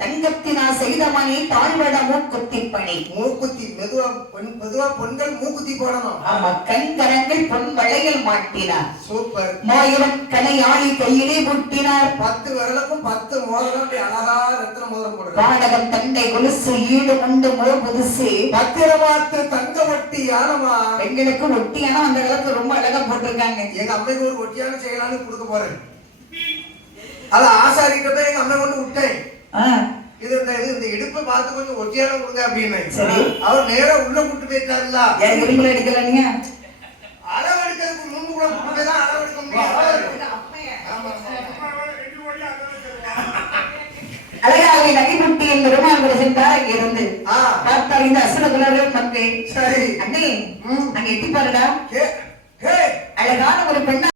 தங்கத்தினால் செய்த மணி தாழ்வட மூக்குத்தி பணி. மூக்குத்தி மெதுவா பொண்கள் மூக்குத்தி போடணும். ஆமா, கண்கரங்கள் பொன் வளையல் மாட்டினார். சூப்பர். மாயவன் கனையாளி கையிலே முட்டினார். 10 விரலுக்கும் 10 மோதிரம் அழகா ரத்தின மோதிரம் போடுறார். பாடகன் தண்டை கொலுசு ஈடு உண்டு மோ புதுசு. பத்திரமாத்து தங்க ஒட்டி யானமா. பெண்களுக்கு ஒட்டியானா அந்த காலத்துல ரொம்ப அழகா போட்டிருக்காங்க. எங்க அம்மைக்கு ஒரு ஒட்டியான செய்யலான்னு கொடுக்க போறேன். அத ஆசாரிக்கிட்ட போய் எங்க அம்மை கொண்டு விட்டேன். இது இந்த இடுப்பை பார்த்து கொஞ்சம் ஒட்டியான கொடுங்க அப்படின்னு. சரி, அவர் நேரா உள்ள கூட்டு போயிட்டாருல. இரும்புல அடிக்கல, நீங்க அளவு எடுக்கிறதுக்கு முன்பு கூட தான் அளவு எடுக்க முடியும். அழகாக நகைமுட்டி என் பெருமாள் சென்றார். அங்க இருந்து பார்த்தார் இந்த அசுரகுலர்கள் மக்கள். சரி அண்ணே, அங்க எட்டி பாருடா, அழகான ஒரு பெண்ணா